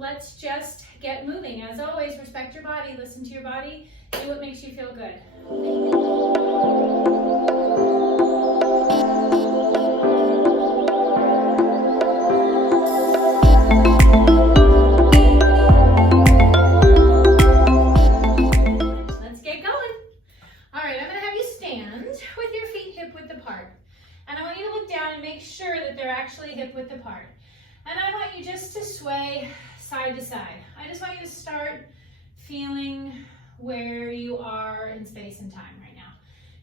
let's just get moving. As always, respect your body, listen to your body, do what makes you feel good. Let's get going. All right, I'm gonna have you stand with your feet hip width apart. And I want you to look down and make sure that they're actually hip width apart. And I want you just to sway side to side. I just want you to start feeling where you are in space and time right now.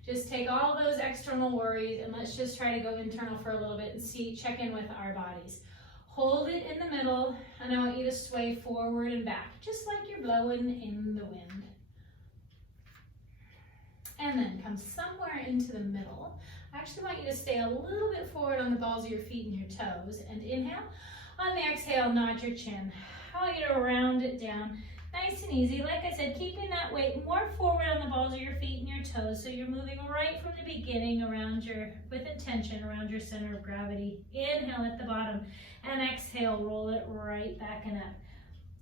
Just take all those external worries and let's just try to go internal for a little bit and check in with our bodies. Hold it in the middle, and I want you to sway forward and back, just like you're blowing in the wind. And then come somewhere into the middle. I actually want you to stay a little bit forward on the balls of your feet and your toes. And inhale. On the exhale, nod your chin. I want you to round it down. Nice and easy. Like I said, keeping that weight more forward on the balls of your feet and your toes. So you're moving right from the beginning with intention around your center of gravity. Inhale at the bottom. And exhale, roll it right back and up.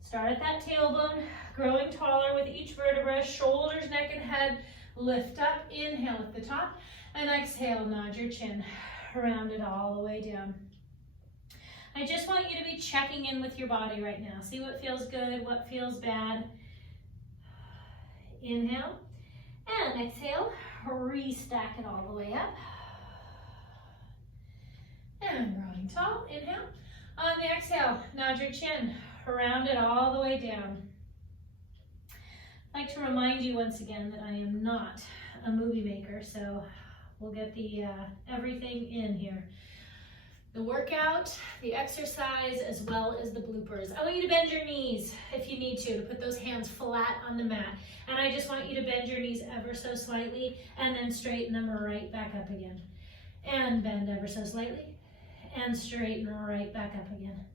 Start at that tailbone, growing taller with each vertebra, shoulders, neck, and head. Lift up, inhale at the top, and exhale, nod your chin, round it all the way down. I just want you to be checking in with your body right now. See what feels good, what feels bad. Inhale, and exhale, restack it all the way up. And growing tall, inhale. On the exhale, nod your chin, round it all the way down. I'd like to remind you once again that I am not a movie maker, so we'll get the everything in here. The workout, the exercise, as well as the bloopers. I want you to bend your knees if you need to put those hands flat on the mat. And I just want you to bend your knees ever so slightly and then straighten them right back up again. And bend ever so slightly and straighten right back up again.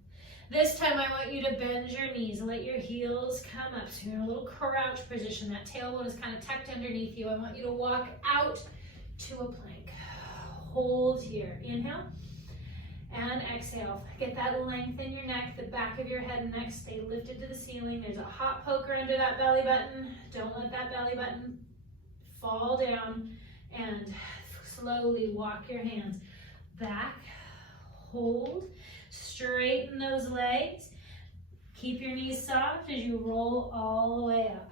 This time I want you to bend your knees, let your heels come up. So you're in a little crouch position. That tailbone is kind of tucked underneath you. I want you to walk out to a plank. Hold here. Inhale and exhale. Get that length in your neck, the back of your head and neck. Stay lifted to the ceiling. There's a hot poker under that belly button. Don't let that belly button fall down. And slowly walk your hands back. Hold. Straighten those legs. Keep your knees soft as you roll all the way up.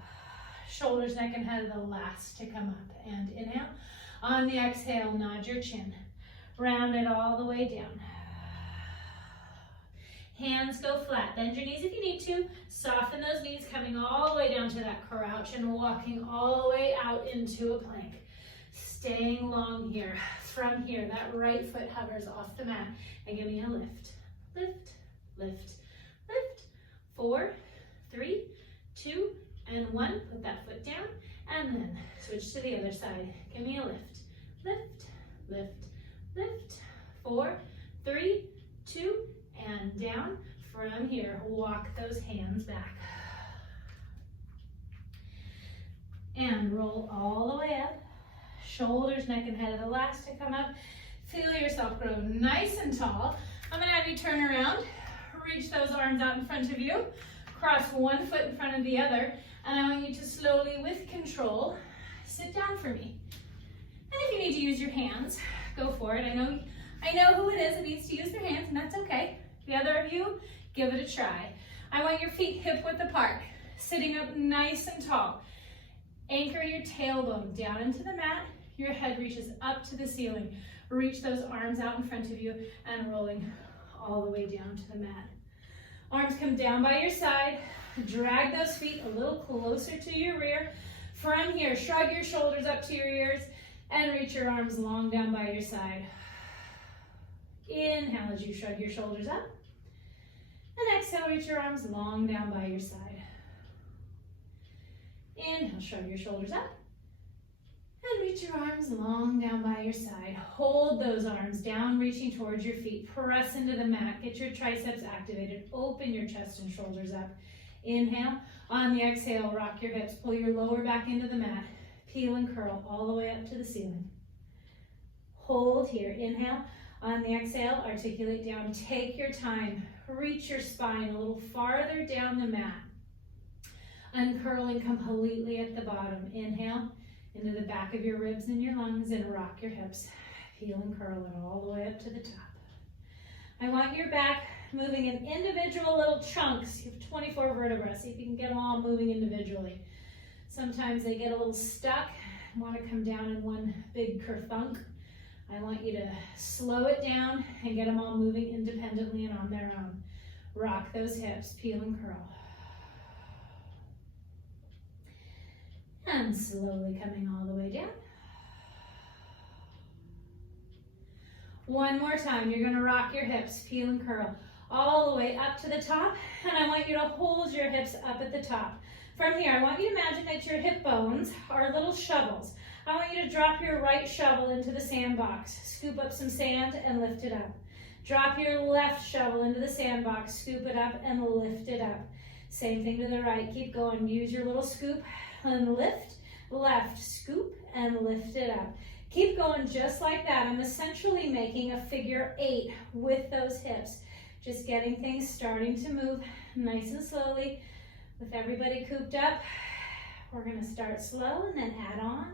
Shoulders, neck, and head are the last to come up. And inhale. On the exhale, nod your chin. Round it all the way down. Hands go flat. Bend your knees if you need to. Soften those knees, coming all the way down to that crouch and walking all the way out into a plank. Staying long here. From here, that right foot hovers off the mat. And give me a lift. Lift, lift, lift. 4, 3, 2, and 1. Put that foot down, and then switch to the other side. Give me a lift. Lift, lift, lift. 4, 3, 2, and down. From here, walk those hands back. And roll all the way up. Shoulders, neck, and head are the last to come up. Feel yourself grow nice and tall. I'm gonna have you turn around, reach those arms out in front of you, cross one foot in front of the other, and I want you to slowly, with control, sit down for me. And if you need to use your hands, go for it. I know who it is that needs to use their hands, and that's okay. The other of you, give it a try. I want your feet hip width apart, sitting up nice and tall. Anchor your tailbone down into the mat. Your head reaches up to the ceiling. Reach those arms out in front of you and rolling all the way down to the mat. Arms come down by your side. Drag those feet a little closer to your rear. From here, shrug your shoulders up to your ears and reach your arms long down by your side. Inhale as you shrug your shoulders up. And exhale, reach your arms long down by your side. Inhale, shrug your shoulders up. And reach your arms long down by your side. Hold those arms down, reaching towards your feet. Press into the mat. Get your triceps activated. Open your chest and shoulders up. Inhale. On the exhale, rock your hips. Pull your lower back into the mat. Peel and curl all the way up to the ceiling. Hold here. Inhale. On the exhale, articulate down. Take your time. reach your spine a little farther down the mat. Uncurling completely at the bottom. Inhale into the back of your ribs and your lungs and rock your hips. Peel and curl it all the way up to the top. I want your back moving in individual little chunks. You have 24 vertebrae. See if you can get them all moving individually. Sometimes they get a little stuck and want to come down in one big kerthunk. I want you to slow it down and get them all moving independently and on their own. Rock those hips, peel and curl. And slowly coming all the way down. One more time, you're gonna rock your hips, peel and curl, all the way up to the top, and I want you to hold your hips up at the top. From here, I want you to imagine that your hip bones are little shovels. I want you to drop your right shovel into the sandbox, scoop up some sand and lift it up. Drop your left shovel into the sandbox, scoop it up and lift it up. Same thing to the right, keep going. Use your little scoop and lift, left, scoop and lift it up. Keep going just like that. I'm essentially making a figure 8 with those hips. Just getting things starting to move nice and slowly. With everybody cooped up, we're gonna start slow and then add on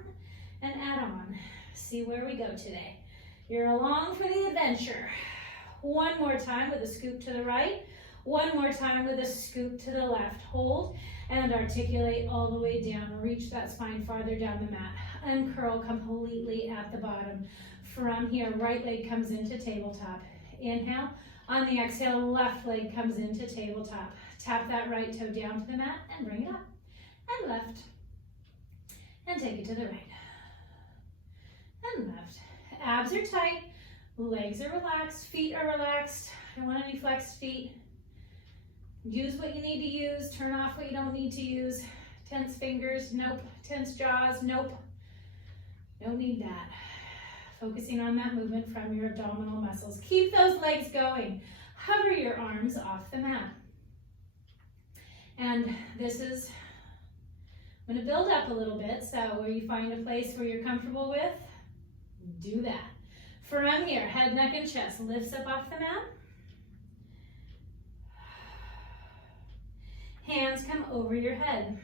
and add on. See where we go today. You're along for the adventure. One more time with a scoop to the right. One more time with a scoop to the left. Hold and articulate all the way down. Reach that spine farther down the mat. Uncurl completely at the bottom. From here, right leg comes into tabletop. Inhale. On the exhale, left leg comes into tabletop. Tap that right toe down to the mat and bring it up. And left. And take it to the right. And left. Abs are tight. Legs are relaxed. Feet are relaxed. I don't want any flexed feet. Use what you need to use. Turn off what you don't need to use. Tense fingers. Nope. Tense jaws. Nope. Don't need that. Focusing on that movement from your abdominal muscles. Keep those legs going. Hover your arms off the mat. And this is, I'm going to build up a little bit, so where you find a place where you're comfortable with, do that. From here, head, neck, and chest lifts up off the mat. Hands come over your head.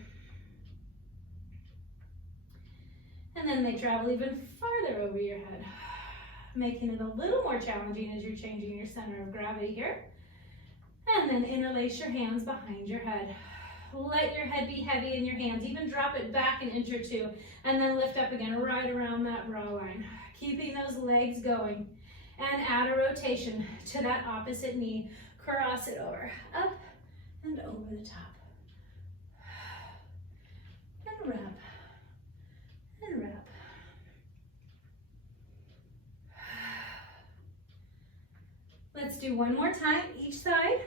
And then they travel even farther over your head, making it a little more challenging as you're changing your center of gravity here. And then interlace your hands behind your head. Let your head be heavy in your hands. Even drop it back an inch or two, and then lift up again right around that brow line. Keeping those legs going. And add a rotation to that opposite knee. Cross it over, up and over the top. And wrap. And wrap. Let's do one more time, each side.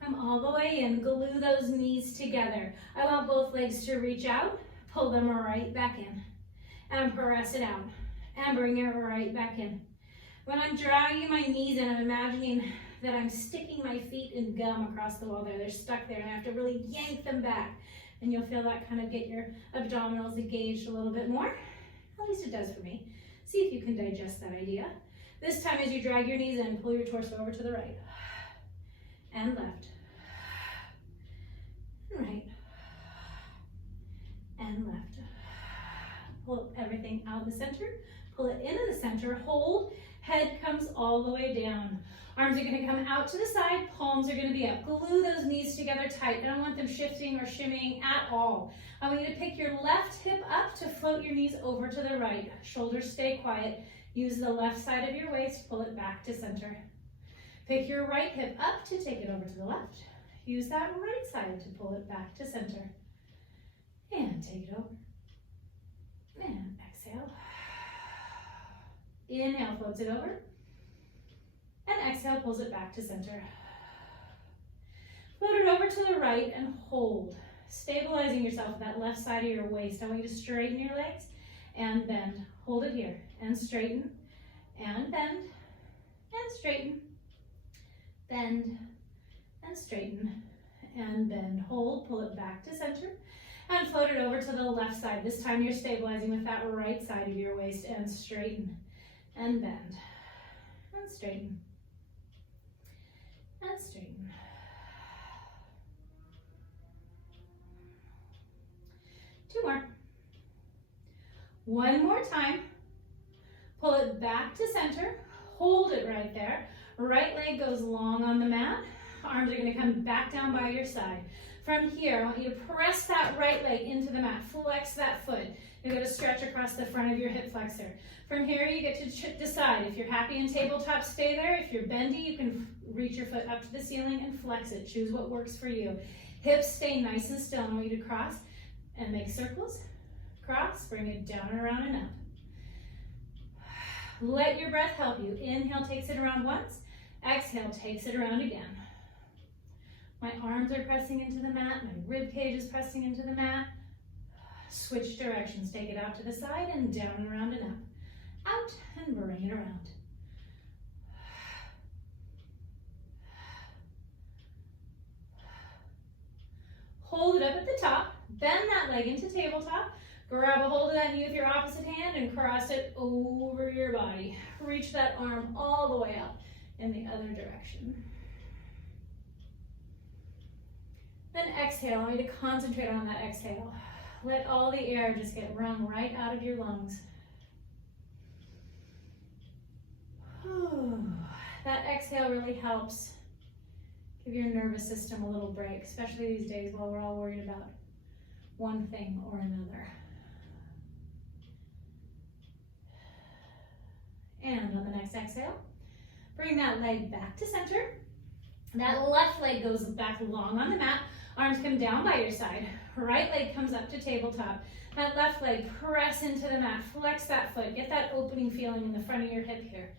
Come all the way in, glue those knees together. I want both legs to reach out, pull them right back in, and press it out, and bring it right back in. When I'm dragging my knees in, I'm imagining that I'm sticking my feet in gum across the wall there. They're stuck there, and I have to really yank them back. And you'll feel that kind of get your abdominals engaged a little bit more. At least it does for me. See if you can digest that idea. This time as you drag your knees in, pull your torso over to the right. And left. And right. And left. Pull everything out of the center. Pull it into the center. Hold. Head comes all the way down. Arms are going to come out to the side, palms are going to be up. Glue those knees together tight. I don't want them shifting or shimmying at all. I want you to pick your left hip up to float your knees over to the right. Shoulders stay quiet. Use the left side of your waist, pull it back to center. Pick your right hip up to take it over to the left. Use that right side to pull it back to center. And take it over. And exhale. Inhale, floats it over. And exhale, pulls it back to center. Float it over to the right and hold. Stabilizing yourself at that left side of your waist. I want you to straighten your legs and bend. Hold it here and straighten and bend and straighten. Bend and straighten and bend. Hold, pull it back to center and float it over to the left side. This time you're stabilizing with that right side of your waist and straighten and bend and straighten And straighten. Two more. One more time. Pull it back to center. Hold it right there. Right leg goes long on the mat. Arms are going to come back down by your side. From here, I want you to press that right leg into the mat. Flex that foot. You're going to stretch across the front of your hip flexor. From here, you get to decide. If you're happy in tabletop, stay there. If you're bendy, you can reach your foot up to the ceiling and flex it. Choose what works for you. Hips stay nice and still. I want you to cross and make circles. Cross, bring it down and around and up. Let your breath help you. Inhale takes it around once. Exhale takes it around again. My arms are pressing into the mat. My rib cage is pressing into the mat. Switch directions. Take it out to the side and down and around and up. Out and bring it around. Hold it up at the top. Bend that leg into tabletop. Grab a hold of that knee with your opposite hand and cross it over your body. Reach that arm all the way up in the other direction. Then exhale. I want you to concentrate on that exhale. Let all the air just get wrung right out of your lungs. That exhale really helps give your nervous system a little break, especially these days while we're all worried about one thing or another. And on the next exhale, bring that leg back to center. That left leg goes back long on the mat. Arms come down by your side. Right leg comes up to tabletop. That left leg, press into the mat. Flex that foot. Get that opening feeling in the front of your hip here.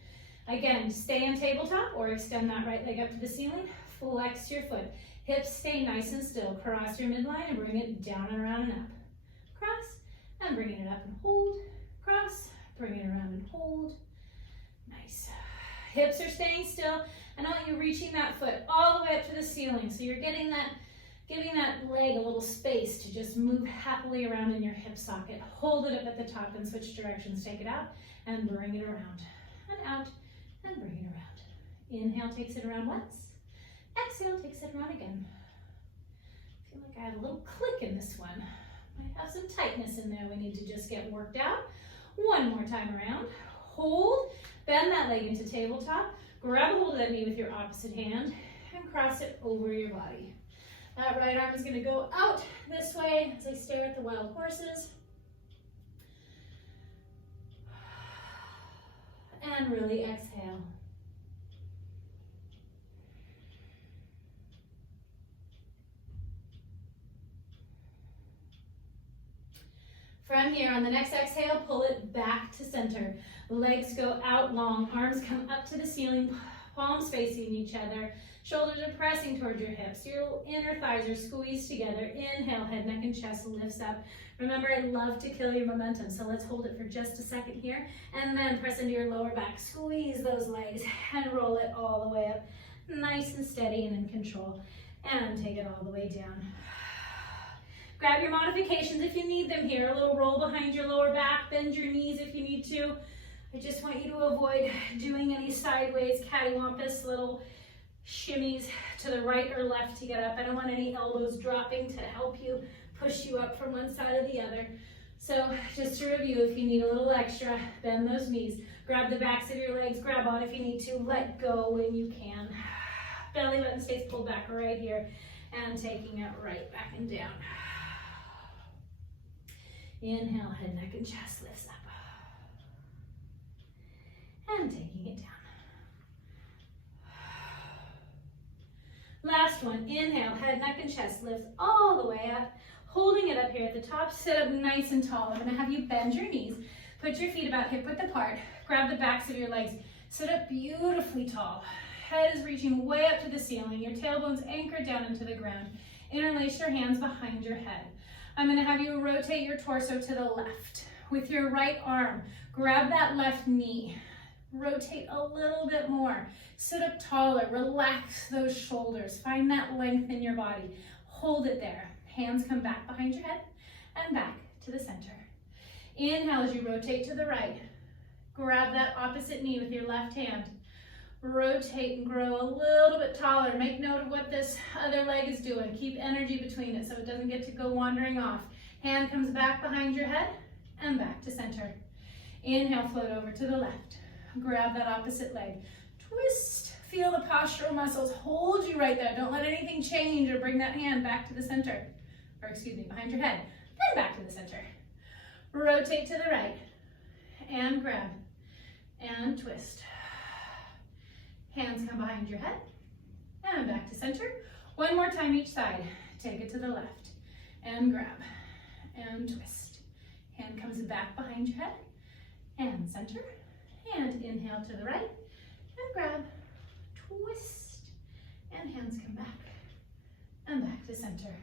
Again, stay in tabletop or extend that right leg up to the ceiling. Flex your foot. Hips stay nice and still. Cross your midline and bring it down and around and up. Cross and bringing it up and hold. Cross, bring it around and hold. Nice. Hips are staying still. And I want you reaching that foot all the way up to the ceiling. So you're giving that leg a little space to just move happily around in your hip socket. Hold it up at the top and switch directions. Take it out and bring it around. And out and bring it around. Inhale takes it around once. Exhale takes it around again. I feel like I have a little click in this one. Might have some tightness in there we need to just get worked out. One more time around. Hold. Bend that leg into tabletop. Grab a hold of that knee with your opposite hand and cross it over your body. That right arm is going to go out this way as I stare at the wild horses. And really exhale. From here, on the next exhale, pull it back to center. Legs go out long, arms come up to the ceiling, palms facing each other. Shoulders are pressing towards your hips. Your inner thighs are squeezed together. Inhale, head, neck, and chest lifts up. Remember, I love to kill your momentum, so let's hold it for just a second here. And then press into your lower back. Squeeze those legs and roll it all the way up. Nice and steady and in control. And take it all the way down. Grab your modifications if you need them here. A little roll behind your lower back. Bend your knees if you need to. I just want you to avoid doing any sideways, cattywampus little shimmies to the right or left to get up. I don't want any elbows dropping to help you push you up from one side or the other. So just to review, if you need a little extra, bend those knees. Grab the backs of your legs, grab on if you need to. Let go when you can. Belly button stays pulled back right here. And taking it right back and down. Inhale, head, neck, and chest lifts up. And taking it down. Last one, inhale, head, neck, and chest lifts all the way up. Holding it up here at the top, sit up nice and tall. I'm gonna have you bend your knees, put your feet about hip width apart, grab the backs of your legs, sit up beautifully tall. Head is reaching way up to the ceiling, your tailbone's anchored down into the ground. Interlace your hands behind your head. I'm gonna have you rotate your torso to the left. With your right arm, grab that left knee. Rotate a little bit more. Sit up taller, relax those shoulders. Find that length in your body. Hold it there. Hands come back behind your head and back to the center. Inhale as you rotate to the right. Grab that opposite knee with your left hand. Rotate and grow a little bit taller. Make note of what this other leg is doing. Keep energy between it so it doesn't get to go wandering off. Hand comes back behind your head and back to center. Inhale, float over to the left. Grab that opposite leg. Twist. Feel the postural muscles hold you right there. Don't let anything change or bring that hand back to the center. Or excuse me, behind your head. Then back to the center. Rotate to the right. And grab. And twist. Hands come behind your head. And back to center. One more time each side. Take it to the left. And grab. And twist. Hand comes back behind your head. And center. And inhale to the right. And grab. Twist. And hands come back. And back to center.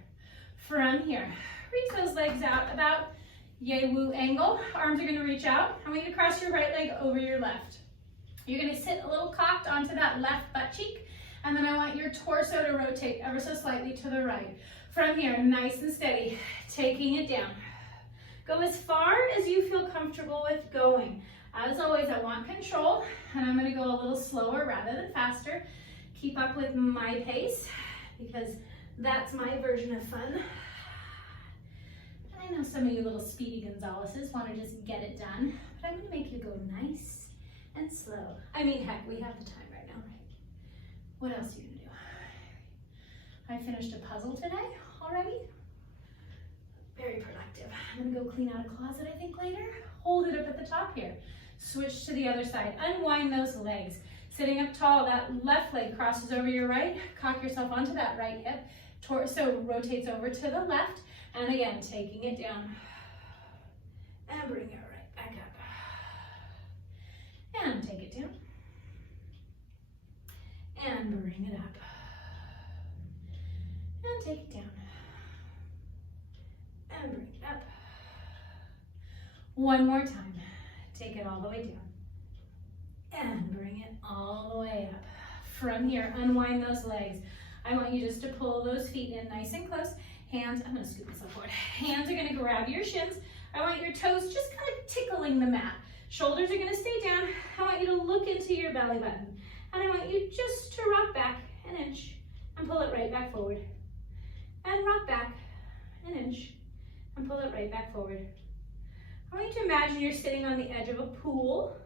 From here, reach those legs out about yay-woo angle. Arms are going to reach out. I want you to cross your right leg over your left. You're going to sit a little cocked onto that left butt cheek, and then I want your torso to rotate ever so slightly to the right. From here, nice and steady, taking it down. Go as far as you feel comfortable with going. As always, I want control, and I'm going to go a little slower rather than faster. Keep up with my pace, because that's my version of fun. I know some of you little Speedy Gonzaleses want to just get it done, but I'm going to make you go nice and slow. I mean, heck, we have the time right now, right? What else are you going to do? I finished a puzzle today already. Very productive. I'm going to go clean out a closet, I think, later. Hold it up at the top here. Switch to the other side. Unwind those legs. Sitting up tall, that left leg crosses over your right. Cock yourself onto that right hip. Torso rotates over to the left. And again, taking it down. And bring it right back up. And take it down. And bring it up. And take it down. And bring it up. One more time. Take it all the way down. And bring it all the way up. From here, unwind those legs. I want you just to pull those feet in nice and close. Hands, I'm going to scoop myself forward. Hands are going to grab your shins. I want your toes just kind of tickling the mat. Shoulders are going to stay down. I want you to look into your belly button. And I want you just to rock back an inch and pull it right back forward. And rock back an inch and pull it right back forward. I want you to imagine you're sitting on the edge of a pool.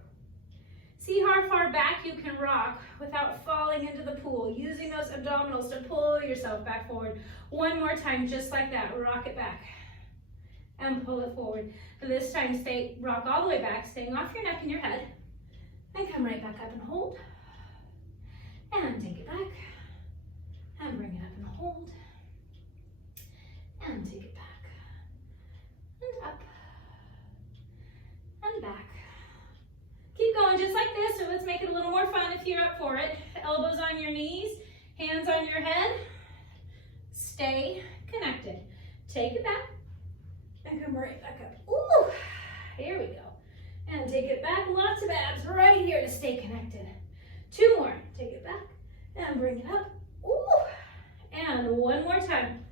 See how far back you can rock without falling into the pool, using those abdominals to pull yourself back forward. One more time, just like that. Rock it back and pull it forward. This time, rock all the way back, staying off your neck and your head. And come right back up and hold. And take it back. And bring it up and hold. And take it back. And up. And back. Keep going just like this, or let's make it a little more fun if you're up for it. Elbows on your knees, hands on your head. Stay connected. Take it back and come right back up. Ooh, here we go. And take it back, lots of abs right here to stay connected. Two more, take it back and bring it up. Ooh, and one more time.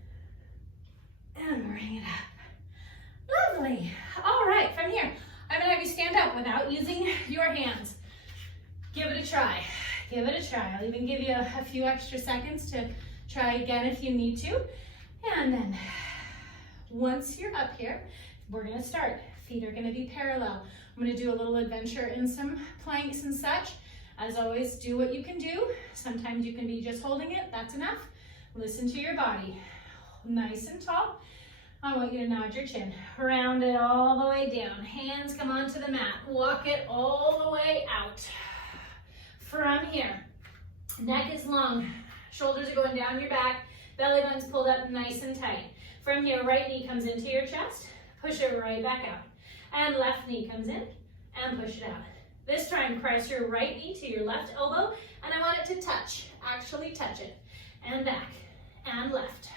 And bring it up. Lovely. All right, from here, I'm gonna have you stand up without using your hands. Give it a try. Give it a try. I'll even give you a few extra seconds to try again if you need to. And then once you're up here, we're gonna start. Feet are gonna be parallel. I'm gonna do a little adventure in some planks and such. As always, do what you can do. Sometimes you can be just holding it, that's enough. Listen to your body. Nice and tall. I want you to nod your chin. Round it all the way down. Hands come onto the mat. Walk it all the way out. From here, neck is long. Shoulders are going down your back. Belly button's pulled up nice and tight. From here, right knee comes into your chest. Push it right back out. And left knee comes in and push it out. This time, press your right knee to your left elbow, and I want it to touch. Actually touch it. And back and left.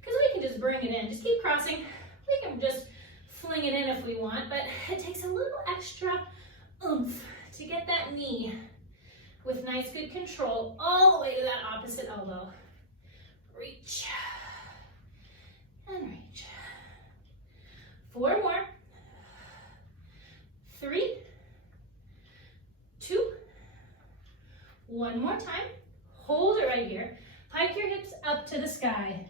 Because we can just bring it in. Just keep crossing. We can just fling it in if we want, but it takes a little extra oomph to get that knee with nice, good control all the way to that opposite elbow. Reach. And reach. 4 more. 3, 2, One more time. Hold it right here. Pike your hips up to the sky.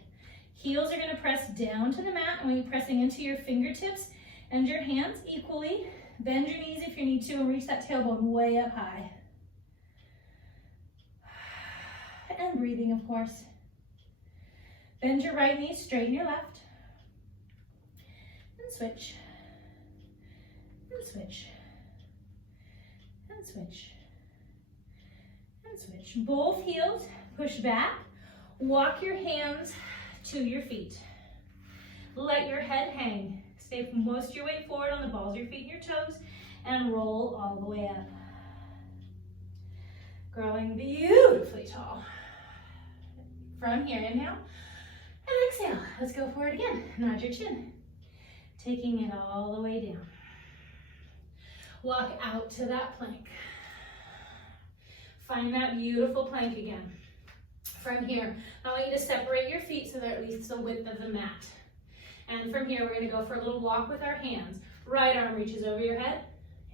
Heels are going to press down to the mat. I want you pressing into your fingertips and your hands equally. Bend your knees if you need to and reach that tailbone way up high. And breathing, of course. Bend your right knee, straighten your left. And switch. And switch. And switch. And switch. Both heels push back. Walk your hands to your feet. Let your head hang. Stay most of your weight forward on the balls of your feet and your toes, and roll all the way up. Growing beautifully tall. From here, inhale and exhale. Let's go for it again. Nod your chin. Taking it all the way down. Walk out to that plank. Find that beautiful plank again. From here, I want you to separate your feet so they're at least the width of the mat. And from here, we're going to go for a little walk with our hands. Right arm reaches over your head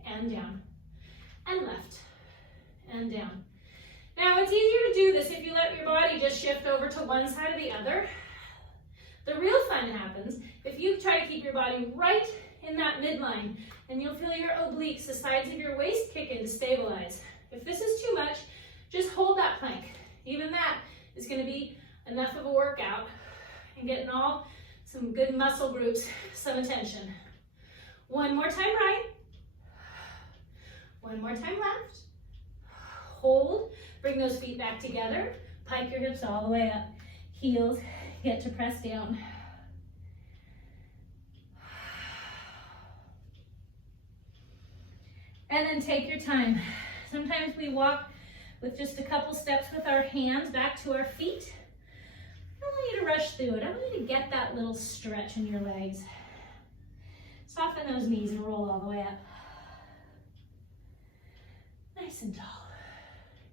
and down. And left and down. Now, it's easier to do this if you let your body just shift over to one side or the other. The real fun happens if you try to keep your body right in that midline, and you'll feel your obliques, the sides of your waist, kick in to stabilize. If this is too much, just hold that plank. Even that is going to be enough of a workout and getting some good muscle groups some attention. One more time right. One more time left. Hold. Bring those feet back together. Pike your hips all the way up. Heels get to press down. And then take your time. Sometimes we walk with just a couple steps with our hands back to our feet. I don't want you to rush through it. I want you to get that little stretch in your legs. Soften those knees and roll all the way up. Nice and tall.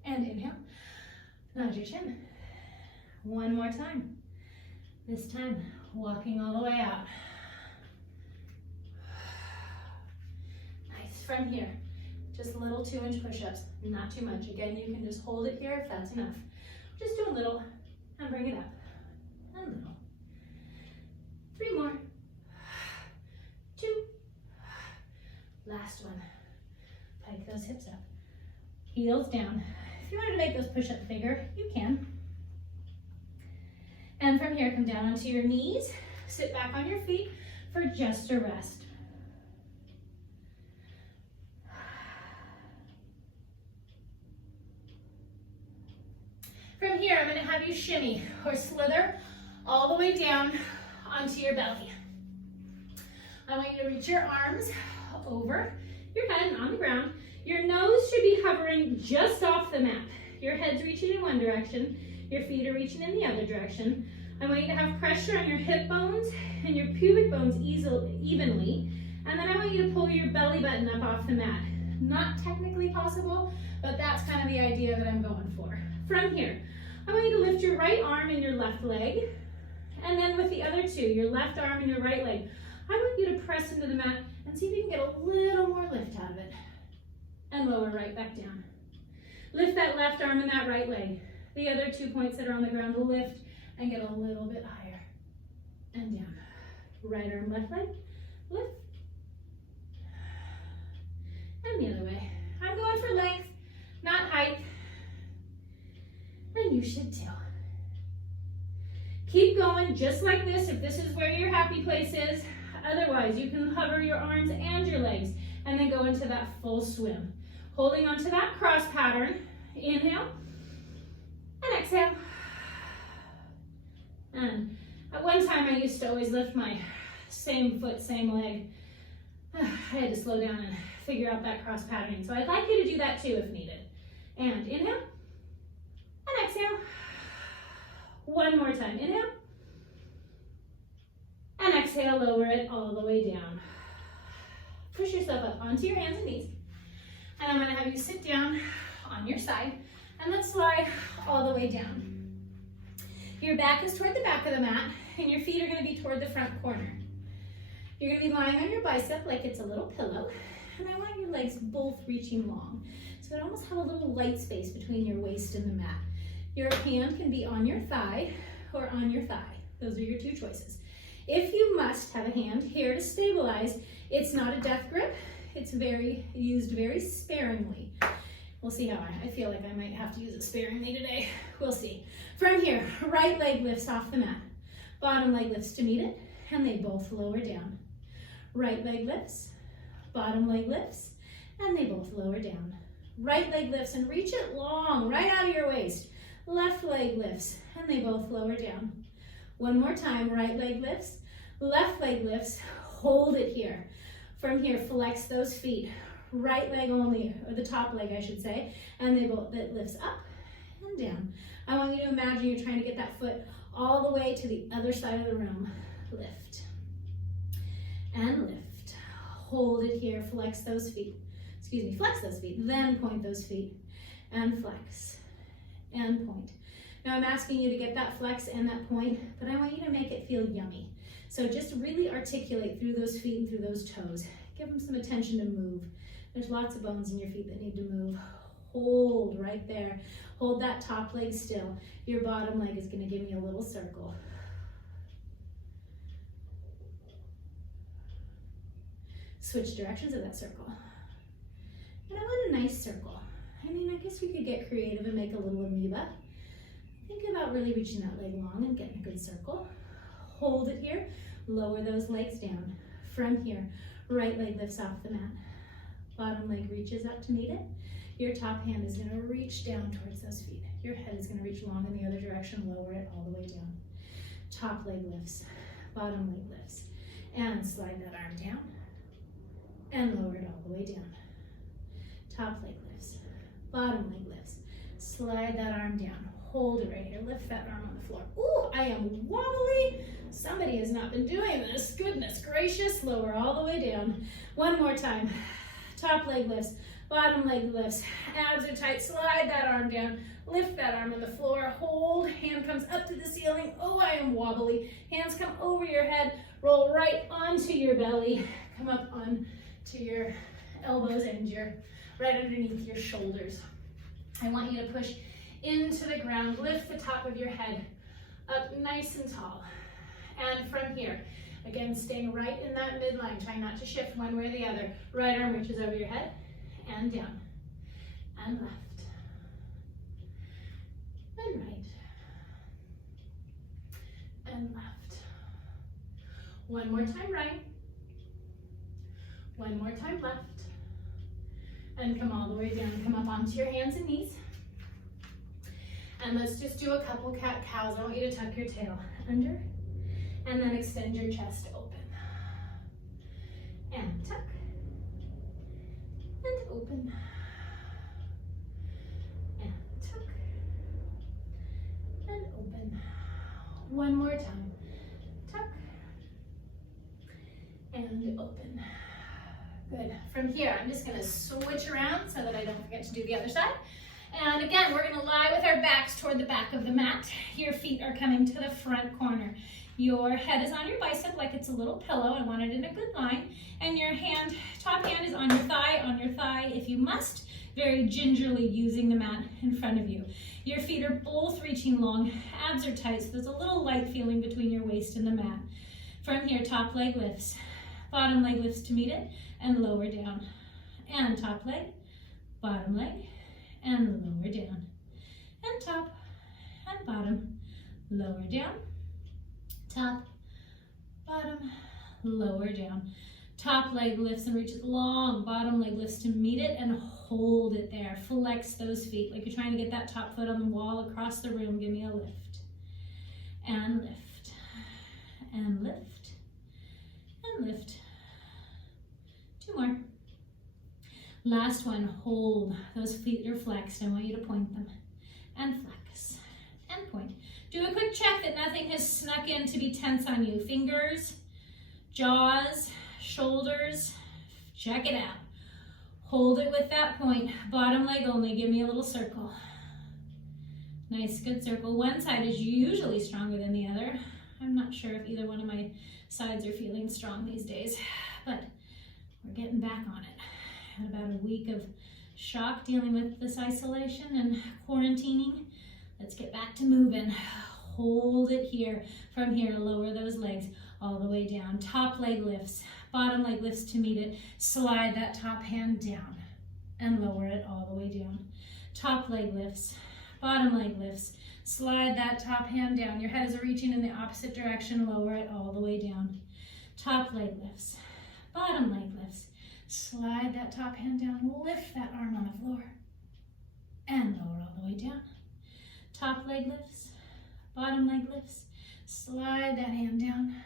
And inhale. Nod your chin. One more time. This time, walking all the way out. Nice. From here, just little 2-inch push-ups. Not too much. Again, you can just hold it here if that's enough. Just do a little and bring it up. A little. 3 more. 2. Last one. Pike those hips up. Heels down. If you wanted to make those push-ups bigger, you can. And from here, come down onto your knees. Sit back on your feet for just a rest. From here, I'm going to have you shimmy or slither all the way down onto your belly. I want you to reach your arms over your head and on the ground. Your nose should be hovering just off the mat. Your head's reaching in one direction, your feet are reaching in the other direction. I want you to have pressure on your hip bones and your pubic bones evenly. And then I want you to pull your belly button up off the mat. Not technically possible, but that's kind of the idea that I'm going for. From here, I want you to lift your right arm and your left leg. And then with the other two, your left arm and your right leg, I want you to press into the mat and see if you can get a little more lift out of it. And lower right back down. Lift that left arm and that right leg. The other 2 points that are on the ground will lift and get a little bit higher. And down. Right arm, left leg, lift. And the other way. I'm going for length, not height. And you should too. Keep going just like this if this is where your happy place is. Otherwise, you can hover your arms and your legs and then go into that full swim. Holding onto that cross pattern. Inhale and exhale. And at one time I used to always lift my same foot, same leg. I had to slow down and figure out that cross patterning. So I'd like you to do that too if needed. And inhale and exhale. One more time. Inhale and exhale. Lower it all the way down. Push yourself up onto your hands and knees. And I'm going to have you sit down on your side and let's slide all the way down. Your back is toward the back of the mat and your feet are going to be toward the front corner. You're going to be lying on your bicep like it's a little pillow and I want your legs both reaching long. So it almost have a little light space between your waist and the mat. Your hand can be on your thigh or on your thigh. Those are your two choices. If you must have a hand here to stabilize, it's not a death grip. It's used very sparingly. We'll see how I feel like I might have to use it sparingly today. We'll see. From here, right leg lifts off the mat. Bottom leg lifts to meet it, and they both lower down. Right leg lifts, bottom leg lifts, and they both lower down. Right leg lifts and reach it long, right out of your waist. Left leg lifts, and they both lower down. One more time, right leg lifts, left leg lifts, hold it here. From here, flex those feet. Right leg only, or the top leg I should say, and it lifts up and down. I want you to imagine you're trying to get that foot all the way to the other side of the room. Lift and lift. Hold it here, flex those feet. Flex those feet, then point those feet and flex and point. Now I'm asking you to get that flex and that point, but I want you to make it feel yummy. So just really articulate through those feet and through those toes. Give them some attention to move. There's lots of bones in your feet that need to move. Hold right there. Hold that top leg still. Your bottom leg is going to give me a little circle. Switch directions of that circle. And I want a nice circle. I mean, I guess we could get creative and make a little amoeba. Think about really reaching that leg long and getting a good circle. Hold it here. Lower those legs down. From here, right leg lifts off the mat. Bottom leg reaches up to meet it. Your top hand is going to reach down towards those feet. Your head is going to reach long in the other direction. Lower it all the way down. Top leg lifts. Bottom leg lifts. And slide that arm down. And lower it all the way down. Top leg lifts. Bottom leg lifts. Slide that arm down. Hold it right here. Lift that arm on the floor. Ooh, I am wobbly. Somebody has not been doing this. Goodness gracious. Lower all the way down. One more time. Top leg lifts, bottom leg lifts, abs are tight, slide that arm down, lift that arm on the floor, hold, hand comes up to the ceiling, oh I am wobbly, hands come over your head, roll right onto your belly, come up onto your elbows and right underneath your shoulders. I want you to push into the ground, lift the top of your head up nice and tall, and from here, again, staying right in that midline, trying not to shift one way or the other. Right arm reaches over your head and down and left and right and left. One more time right, one more time left, and come all the way down. Come up onto your hands and knees. And let's just do a couple cat-cows. I want you to tuck your tail under. And then extend your chest open. And tuck. And open. And tuck. And open. One more time. Tuck. And open. Good. From here, I'm just going to switch around so that I don't forget to do the other side. And again, we're going to lie with our backs toward the back of the mat. Your feet are coming to the front corner. Your head is on your bicep like it's a little pillow. I want it in a good line. And your top hand is on your thigh if you must, very gingerly using the mat in front of you. Your feet are both reaching long, abs are tight, so there's a little light feeling between your waist and the mat. From here, top leg lifts, bottom leg lifts to meet it, and lower down. And top leg, bottom leg, and lower down. And top, and bottom, lower down. Top, bottom, lower down. Top leg lifts and reaches long, bottom leg lifts to meet it and hold it there. Flex those feet like you're trying to get that top foot on the wall across the room. Give me a lift. And lift. And lift. And lift. Two more. Last one, hold. Those feet are flexed. I want you to point them. And flex. And point. Do a quick check that nothing has snuck in to be tense on you. Fingers, jaws, shoulders, check it out. Hold it with that point. Bottom leg only, give me a little circle. Nice, good circle. One side is usually stronger than the other. I'm not sure if either one of my sides are feeling strong these days, but we're getting back on it. Had about a week of shock dealing with this isolation and quarantining. Let's get back to moving. Hold it here. From here, lower those legs all the way down. Top leg lifts, bottom leg lifts to meet it. Slide that top hand down and lower it all the way down. Top leg lifts, bottom leg lifts. Slide that top hand down. Your head is reaching in the opposite direction. Lower it all the way down. Top leg lifts, bottom leg lifts. Slide that top hand down. Lift that arm on the floor and lower all the way down. Top leg lifts, bottom leg lifts. Slide that hand down.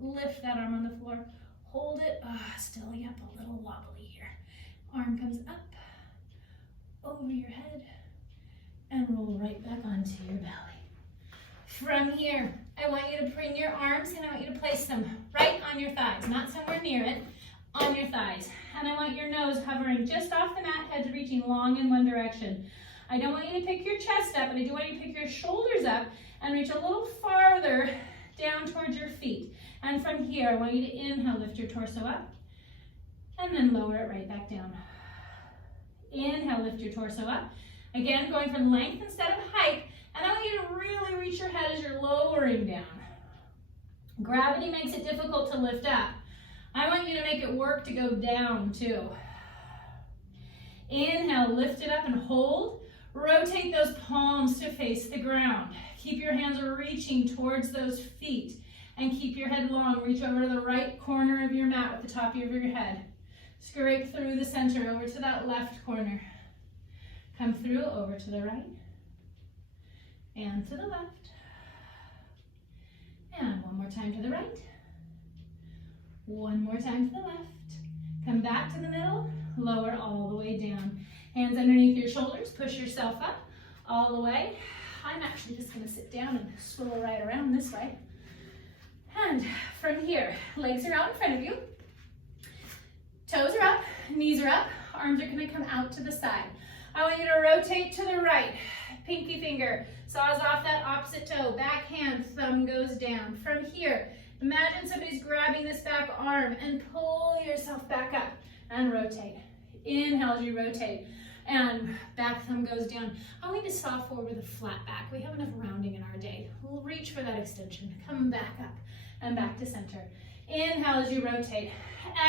Lift that arm on the floor. Hold it. Still up a little wobbly here. Arm comes up, over your head, and roll right back onto your belly. From here, I want you to bring your arms and I want you to place them right on your thighs, not somewhere near it, on your thighs. And I want your nose hovering just off the mat, head reaching long in one direction. I don't want you to pick your chest up, but I do want you to pick your shoulders up and reach a little farther down towards your feet. And from here, I want you to inhale, lift your torso up, and then lower it right back down. Inhale, lift your torso up. Again, going for length instead of height. And I want you to really reach your head as you're lowering down. Gravity makes it difficult to lift up. I want you to make it work to go down too. Inhale, lift it up and hold. Rotate those palms to face the ground. Keep your hands reaching towards those feet. And keep your head long. Reach over to the right corner of your mat with the top of your head. Scrape through the center over to that left corner. Come through over to the right. And to the left. And one more time to the right. One more time to the left. Come back to the middle. Lower all the way down. Hands underneath your shoulders. Push yourself up all the way. I'm actually just going to sit down and swivel right around this way. And from here, legs are out in front of you. Toes are up, knees are up, arms are going to come out to the side. I want you to rotate to the right. Pinky finger saws off that opposite toe. Back hand, thumb goes down. From here, imagine somebody's grabbing this back arm and pull yourself back up and rotate. Inhale as you rotate and back thumb goes down. I want you to saw forward with a flat back. We have enough rounding in our day. We'll reach for that extension. Come back up and back to center. Inhale as you rotate.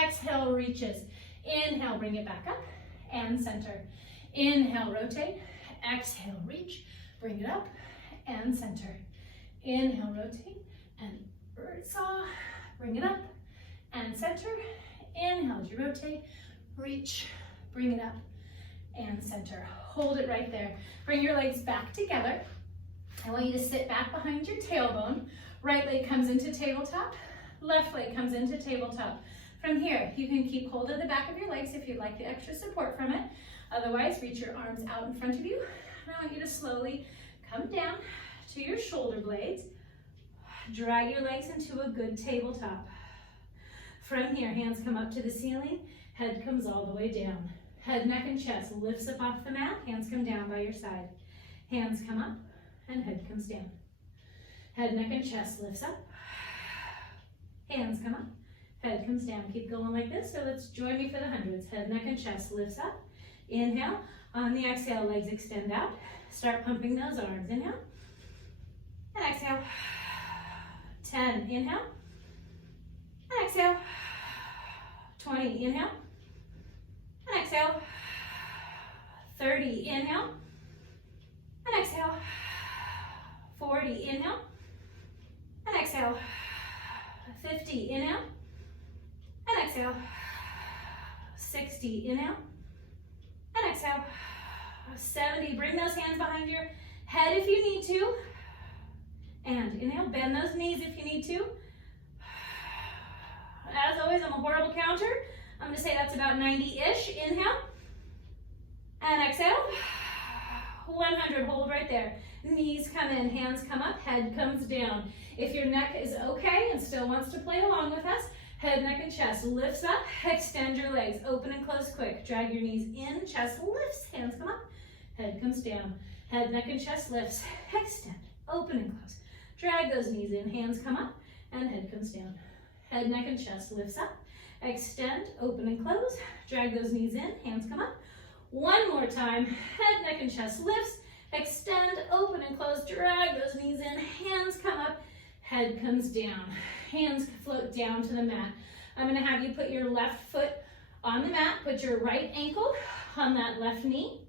Exhale, reaches. Inhale, bring it back up and center. Inhale, rotate. Exhale, reach. Bring it up and center. Inhale, rotate and bird saw. Bring it up and center. Inhale as you rotate. Reach. Bring it up and center. Hold it right there. Bring your legs back together. I want you to sit back behind your tailbone. Right leg comes into tabletop. Left leg comes into tabletop. From here, you can keep hold of the back of your legs if you'd like the extra support from it. Otherwise, reach your arms out in front of you. And I want you to slowly come down to your shoulder blades. Drag your legs into a good tabletop. From here, hands come up to the ceiling. Head comes all the way down. Head, neck, and chest lifts up off the mat. Hands come down by your side. Hands come up and head comes down. Head, neck, and chest lifts up. Hands come up. Head comes down. Keep going like this. So let's join me for the hundreds. Head, neck, and chest lifts up. Inhale. On the exhale, legs extend out. Start pumping those arms. Inhale. And exhale. 10. Inhale. And exhale. 20. Inhale. And exhale. 30. Inhale. And exhale. 40. Inhale. And exhale. 50. Inhale. And exhale. 60. Inhale. And exhale. 70. Bring those hands behind your head if you need to. And inhale. Bend those knees if you need to. As always, I'm a horrible counter. I'm going to say that's about 90-ish. Inhale. And exhale. 100. Hold right there. Knees come in, hands come up, head comes down. If your neck is okay and still wants to play along with us, head, neck, and chest lifts up. Extend your legs. Open and close quick. Drag your knees in. Chest lifts. Hands come up. Head comes down. Head, neck, and chest lifts. Extend. Open and close. Drag those knees in. Hands come up. And head comes down. Head, neck, and chest lifts up. Extend, open and close. Drag those knees in, hands come up. One more time, head, neck, and chest lifts. Extend, open and close. Drag those knees in, hands come up, head comes down. Hands float down to the mat. I'm gonna have you put your left foot on the mat, put your right ankle on that left knee.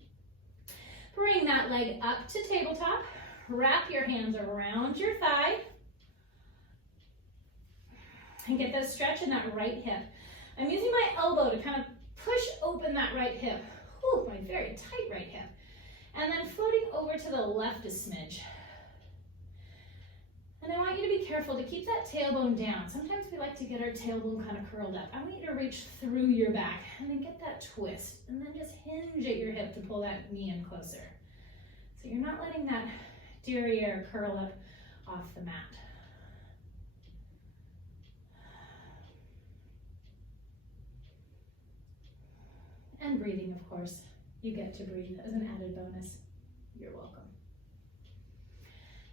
Bring that leg up to tabletop. Wrap your hands around your thigh. And get that stretch in that right hip. I'm using my elbow to kind of push open that right hip. Ooh, my very tight right hip. And then floating over to the left a smidge. And I want you to be careful to keep that tailbone down. Sometimes we like to get our tailbone kind of curled up. I want you to reach through your back and then get that twist. And then just hinge at your hip to pull that knee in closer. So you're not letting that derriere curl up off the mat. And breathing, of course. You get to breathe as an added bonus. You're welcome.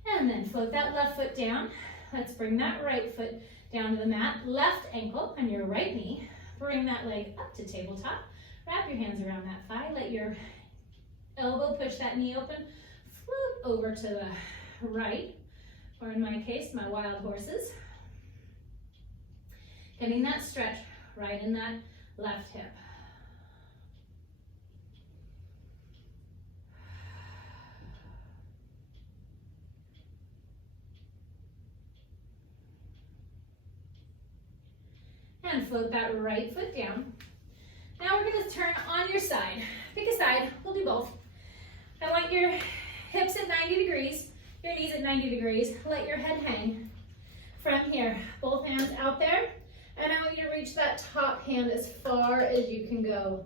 And then float that left foot down. Let's bring that right foot down to the mat. Left ankle on your right knee. Bring that leg up to tabletop. Wrap your hands around that thigh. Let your elbow push that knee open. Float over to the right, or in my case, my wild horses. Getting that stretch right in that left hip. And float that right foot down. Now we're going to turn on your side. Pick a side, we'll do both. I want your hips at 90 degrees, your knees at 90 degrees. Let your head hang from here. Both hands out there. And I want you to reach that top hand as far as you can go.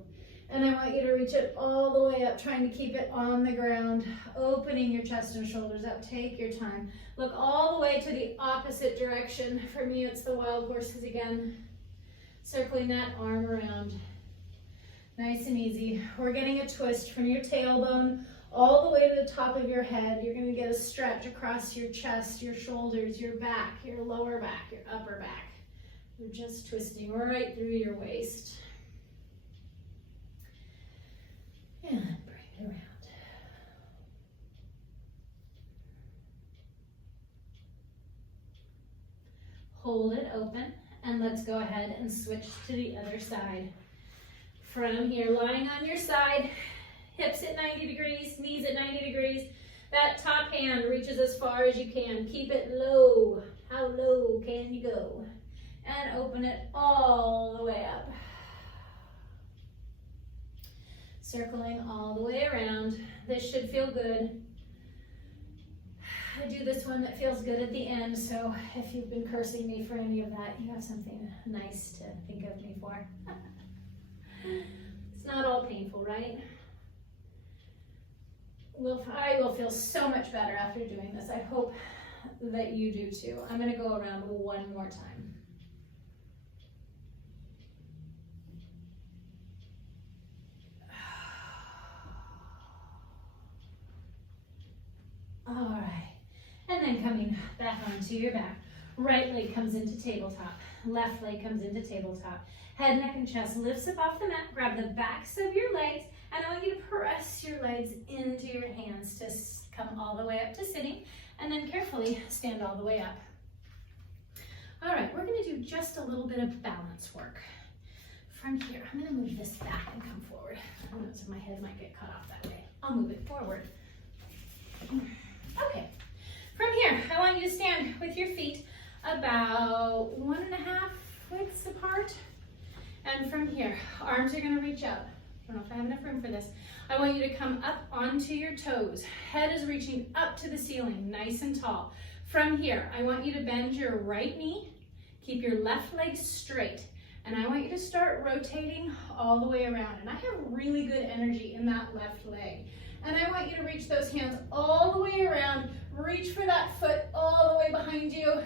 And I want you to reach it all the way up, trying to keep it on the ground, opening your chest and shoulders up. Take your time. Look all the way to the opposite direction. For me, it's the wild horses again. Circling that arm around. Nice and easy. We're getting a twist from your tailbone all the way to the top of your head. You're going to get a stretch across your chest, your shoulders, your back, your lower back, your upper back. We're just twisting right through your waist. And bring it around. Hold it open. And let's go ahead and switch to the other side. From here, lying on your side, hips at 90 degrees, knees at 90 degrees. That top hand reaches as far as you can. Keep it low. How low can you go? And open it all the way up. Circling all the way around. This should feel good. I do this one that feels good at the end, so if you've been cursing me for any of that, you have something nice to think of me for. It's not all painful, right? I will feel so much better after doing this. I hope that you do too. I'm going to go around one more time. All right. And then coming back onto your back. Right leg comes into tabletop. Left leg comes into tabletop. Head, neck, and chest lifts up off the mat. Grab the backs of your legs. And I want you to press your legs into your hands to come all the way up to sitting. And then carefully stand all the way up. All right, we're going to do just a little bit of balance work. From here, I'm going to move this back and come forward. So my head might get cut off that way. I'll move it forward. Okay. From here, I want you to stand with your feet about 1.5 widths apart. And from here, arms are going to reach out. I don't know if I have enough room for this. I want you to come up onto your toes. Head is reaching up to the ceiling, nice and tall. From here, I want you to bend your right knee. Keep your left leg straight. And I want you to start rotating all the way around. And I have really good energy in that left leg. And I want you to reach those hands all the way around. Reach for that foot all the way behind you.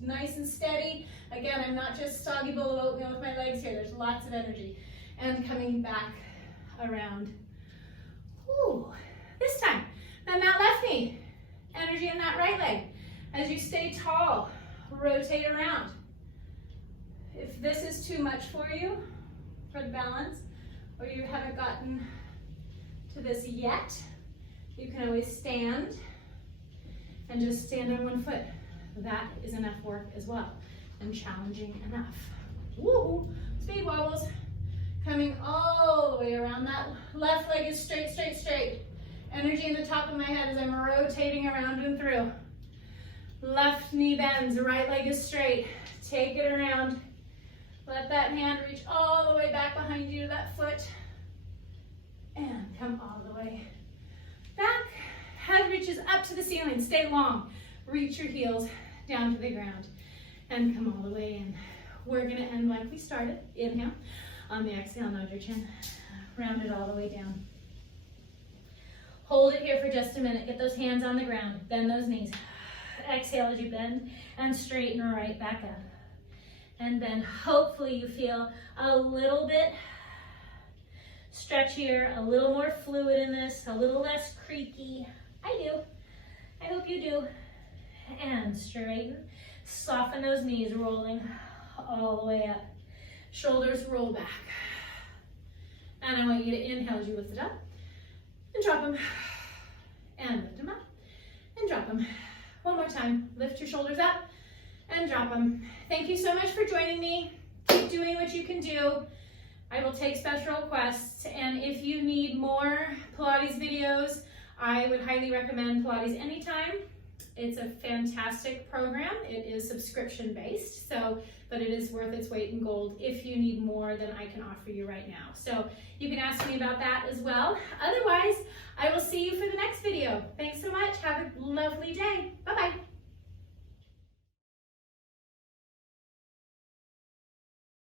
Nice and steady. Again, I'm not just soggy bowl of oatmeal with my legs here. There's lots of energy. And coming back around. Ooh. This time, bend that left knee. Energy in that right leg. As you stay tall, rotate around. If this is too much for you, for the balance, or you haven't gotten to this yet, you can always stand and just stand on one foot. That is enough work as well, and challenging enough. Woo! Speed wobbles. Coming all the way around. That left leg is straight, straight, straight. Energy in the top of my head as I'm rotating around and through. Left knee bends, right leg is straight. Take it around. Let that hand reach all the way back behind you to that foot. And come all the way back. Head reaches up to the ceiling. Stay long. Reach your heels down to the ground. And come all the way in. We're going to end like we started. Inhale. On the exhale, nod your chin. Round it all the way down. Hold it here for just a minute. Get those hands on the ground. Bend those knees. Exhale as you bend and straighten right back up. And then hopefully you feel a little bit stretchier, a little more fluid in this, a little less creaky. I do. I hope you do. And straighten. Soften those knees, rolling all the way up. Shoulders roll back. And I want you to inhale as you lift it up. And drop them. And lift them up. And drop them. One more time. Lift your shoulders up. And drop them. Thank you so much for joining me. Keep doing what you can do. I will take special requests. And if you need more Pilates videos, I would highly recommend Pilates Anytime. It's a fantastic program. It is subscription based, but it is worth its weight in gold if you need more than I can offer you right now. So you can ask me about that as well. Otherwise, I will see you for the next video. Thanks so much. Have a lovely day. Bye-bye.